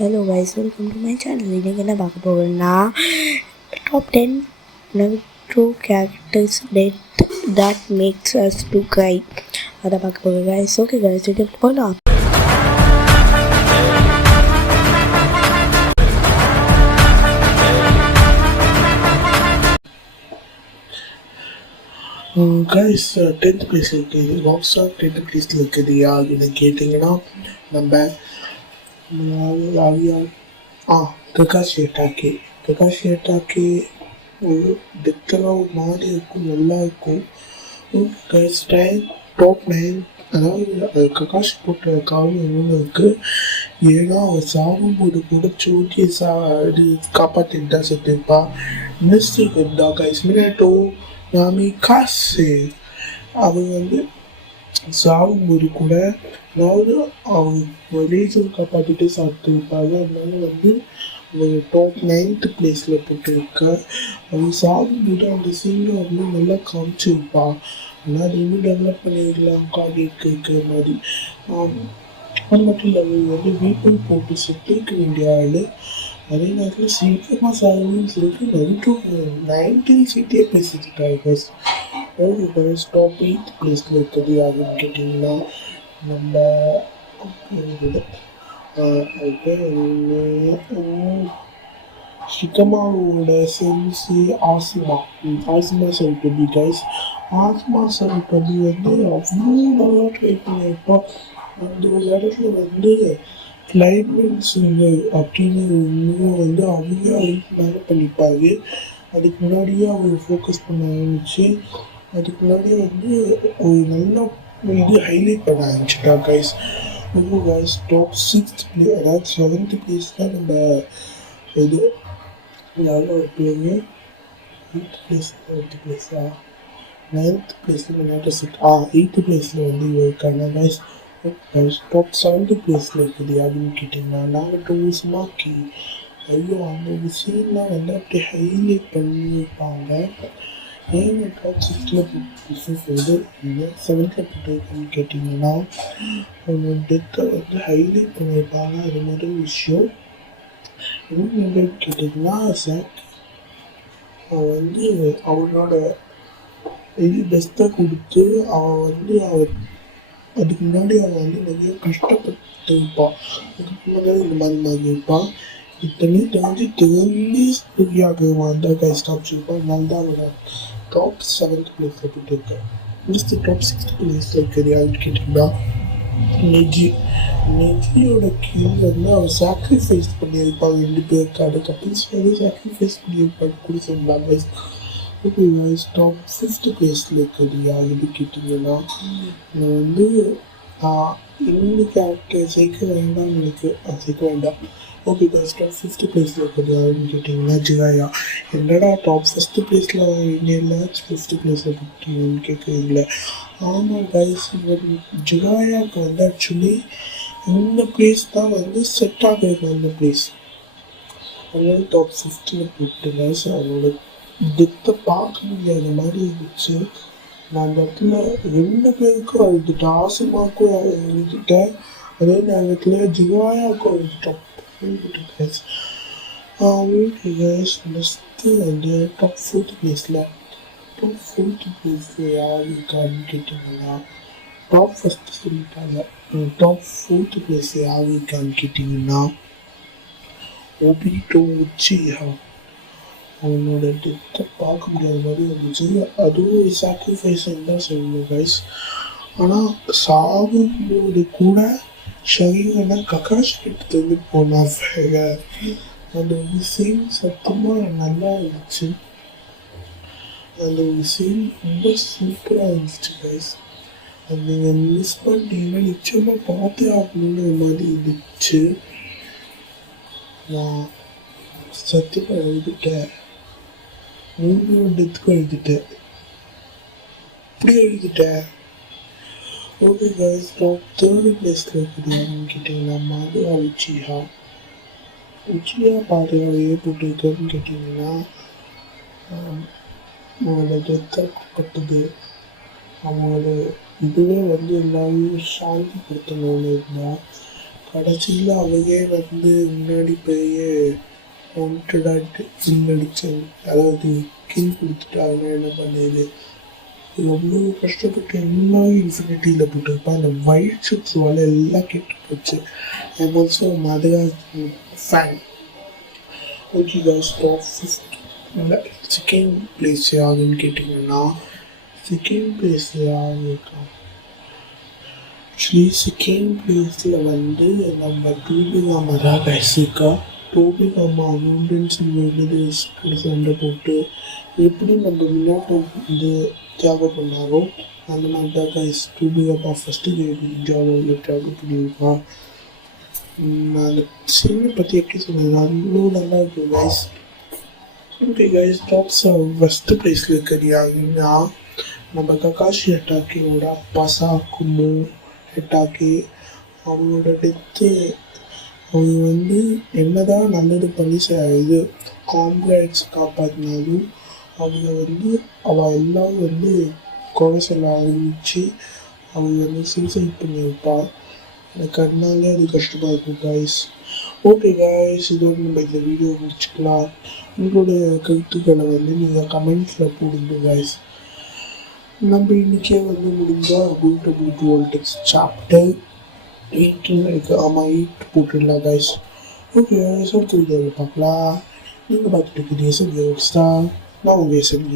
Hello guys, welcome to my channel. இன்னைக்கு என்ன பார்க்க போகிறோம்னா top 10 Naruto characters that makes us to cry. அதை பார்க்க போகிறோம் guys. Okay guys, வீடியோ போகலாம். கைஸ் 10th பிளேஸில் இருக்குது ராக்ஸ்டார் 10th பிளேஸில் இருக்குது யாருன்னு கேட்டிங்கன்னா நம்ம ககாஷி அட்டாக்கி ஒரு டெத்தெல்லாம் மாதிரி இருக்கும், நல்லா இருக்கும். கைஸ் டாப் 9, அதாவது ககாஷி போட்ட காரணம் என்னென்னு இருக்குது. ஏன்னா அவர் சாகும்போது கூட சோட்டியை காப்பாற்றிட்டு தான் செத்துருப்பா. மிஸ்டேக் இருந்தா கைஸ் மினாட்டோ நாமிகாசே அவர் சாகும்போது கூட, அதாவது அவங்க ரீசன் காப்பாற்றிட்டு சாப்பிட்டுருப்பாங்க. அதனால ஒரு டாப் 9th பிளேஸில் போட்டுருக்க. அவங்க சாகும்போது அந்த சீனில் நல்லா காமிச்சிருப்பா. ஆனால் இன்னும் டெவலப் பண்ணிடலாம் கார்டிக்கு இருக்கிற மாதிரி. அது மட்டும் இல்லை, அவர் வீட்டில் போட்டு செத்துருக்க வேண்டிய ஆள். அதே நேரத்தில் சீக்கிரமாக சாகுன்னு சொல்லிட்டு நருட்டோ 19 சீட்டே பேசிட்டாங்க. டாப் 8th பிளேஸில் இருக்குது யாருன்னு கேட்டிங்கன்னா நம்ம ஷிகமாவோட சென்சி ஆசிமா சவுட்டபி கைஸ். ஆசிமா சவுட்டபி அவ்வளோ நல்லா ட்ரை பண்ணியிருப்போம். அந்த ஒரு இடத்துல கிளைமேட்ஸ் அப்படின்னு அவங்க மேலே பண்ணிப்பாங்க. அதுக்கு முன்னாடியே அவர் ஃபோக்கஸ் பண்ண ஆரம்பிச்சு, அதுக்கு முன்னாடியே ஒரு நல்ல ஹைலைட் பண்ண ஆரம்பிச்சுட்டா guys. Guys top 6th place, அதாவது 7th பிளேஸ் தான் நம்ம யாரும் ஒரு பேர் 8th பிளேஸா 9th பிளேஸில் 8th பிளேஸில் இருக்காங்க கைஸ். டாப் 7th பிளேஸில் இருக்குது யாருன்னு கேட்டிங்கன்னா நாகட்டோ உசுமாக்கி. ஐயோ, அந்த ஒரு சீன்லாம் அப்படியே ஹைலைட் பண்ணியிருப்பாங்க. ஏன் டாப் 6ல் போட்டு 7th போட்டுருக்குன்னு கேட்டிங்கன்னா அவங்க டெத்தை ஹைலைட் பண்ணியிருப்பாங்க. அது முதல் விஷயம். இன்னும் கேட்டிங்கன்னா சாக்கி அவன் அவனோட பெஸ்ட்டை கொடுத்து அவர் அதுக்கு முன்னாடி அவன் நிறைய கஷ்டப்பட்டு இருப்பான். அதுக்கு முன்னாடி இந்த மாதிரி இருப்பான். இத்தனை தெரிஞ்சு ஸ்டூடியாக கைஸ் காமிச்சிருப்பான். அதனால தான் அவனை டாப் 7th பிளேஸில் போட்டுருக்கேன். நெக்ஸ்ட் டாப் 6th பிளேஸில் இருக்கிறது யாருன்னு கேட்டிங்கன்னா நெஜியோட கீழ் அவர் சாக்ரிஃபைஸ் பண்ணியிருப்பாங்க. 2 பேருக்கான கப்பிள்ஸ் சாக்ரிஃபைஸ் பண்ணியிருப்பாங்க கூட சொல்லலாம் guys. Okay guys, top 5th பிளேஸில் இருக்கிறது யாருன்னு கேட்டிங்கன்னா இன்னொரு கேரக்டர் சேர்க்க வேண்டாம்னு சேர்க்க வேண்டாம். ஓகே கைஸ், டாப் 5th பிளேஸில் இருக்கிறது யாருன்னு கேட்டிங்கன்னா ஜிகாயா. என்னடா டாப் 1st பிளேஸில் இல்லை 5th பிளேஸில் போட்டீங்கன்னு கேட்குறீங்களே. ஆமாம் கைஸ், ஜிகாயாவுக்கு ஆக்சுவலி இந்த பிளேஸ் தான் செட் ஆகிருக்கு. அந்த பிளேஸ் அதனால டாப் 5th போட்டு கைஸ். அவரோட டெத்தை பார்க்க முடியாத மாதிரி இருந்துச்சு. நான் அந்த இடத்துல 2 பேருக்கும் எழுதிட்டேன். ஆசிமாவுக்கும் எழுதிட்டேன், அதே நேரத்தில் ஜிகாயாவுக்கும் எழுதிட்டேன். நெக்ஸ்ட்டு டாப் 4th பிளேஸில் யார் இருக்கான்னு கேட்டிங்கன்னா டாப் 1st சொல்லிட்டாங்க. டாப் 4th பிளேஸ் யார் இருக்கான்னு கேட்டிங்கன்னா ஒபிட்டோ உச்சிஹா. அவனோட டெத்தை பார்க்க முடியாத மாதிரி இருந்துச்சு. அதுவும் ஒரு சாக்ரிஃபைஸ்ன்னு தான் சொல்லணும் கைஸ். ஆனால் சாகும்போது கூட ஷரீரனை ககாஷி கிட்ட போனாங்க. அந்த ஒரு சீன் சத்தமாக நல்லா இருந்துச்சு. அந்த ஒரு சீன் ரொம்ப சூப்பராக இருந்துச்சு கைஸ். அது நீங்கள் மிஸ் பண்ணிட்டீங்கன்னா நிச்சயமாக பார்த்தே ஆகணுங்கிற மாதிரி இருந்துச்சு. நான் சத்தியமாக எழுதிட்டேன், 3 டெத்துக்கும் எழுதிட்டேன். இப்படி எழுதிட்டேன். ஓகே கைஸ், டாப் 3rd பிளேஸில் இருக்குது யாருன்னு கேட்டிங்கன்னா மாதுவா உச்சிஹா பாதுகாவையே போட்டிருக்கேன்னு கேட்டிங்கன்னா அவங்களோட டெத்தை பட்டது அவங்களோட இதுவே எல்லாரையும் சாந்திப்படுத்தணும்னு இருந்தால் கடைசியில் அவையே வந்து முன்னாடி போய் ஒன்றாட்டு அடிச்சாங்க, அதாவது கிங் கொடுத்துட்டாங்கன்னா என்ன பண்ணுது. எவ்வளோ கஷ்டப்பட்டு எல்லாமே இன்ஃபினிட்டியில் போட்டிருப்பா. அந்த ஒயிட் சிப்ஸ் வேலை எல்லாம் கெட்டு போச்சு. I'm also mother fan. Okay guys, top 5 second place யாருன்னு கேட்டிங்கன்னா செகண்ட் பிளேஸ் யார் இருக்கா. ஆக்சுவலி செகண்ட் பிளேஸில் வந்து நம்ம டூபிகாமா தான் கைஸ் இருக்கா. டோபிகாமா நூண்டன்ஸ் வந்து சண்டை போட்டு எப்படி நம்ம விளையாட்டை வந்து தியாகம் பண்ணாரோ அந்த மாதிரி தான் கைஸ் டூபிகாமா ஃபஸ்ட்டு கேம் இந்தியாவில் தியாகம் பண்ணியிருக்கான். நான் அந்த சீனை பற்றி எப்படி சொன்னது அவ்வளோ நல்லா இருக்கும் guys. Okay guys, tops first ப்ரைஸில் இருக்கிறது யாருன்னா நம்ம ககாஷி அட்டாக்கியோட அப்பா சாக்குமோ அட்டாக்கி. அவனோட டெத்து அவங்க வந்து என்னதான் நல்லது பண்ணி இது காம்ப்ளெக்ஸ் காப்பாற்றினாலும் அவங்க வந்து அவள் எல்லாம் வந்து கொலை சொல்ல ஆரம்பித்து அவங்க வந்து சூசைட் பண்ணியிருப்பாள். எனக்கு அதனாலே அது கஷ்டமாக இருக்கும் கைஸ். ஓகே கைஸ், இதோட நம்ம இந்த வீடியோ முடிச்சுக்கலாம். உங்களுடைய கருத்துக்களை வந்து நீங்கள் கமெண்ட்ஸில் போடுங்க கைஸ். நம்ம இன்றைக்கே வந்து முடிஞ்சால் குட் வோல்டெக்ஸ் சாப்டர் 8 இருக்குது. ஆமாம், 8 போட்டுடலாம் கைஸ். ஓகே கைஸ், அடுத்த வீடியோவில் பார்க்கலாம். நீங்கள் பார்த்துட்டு இருக்கீங்க SMG. நான் உங்கள் SMG.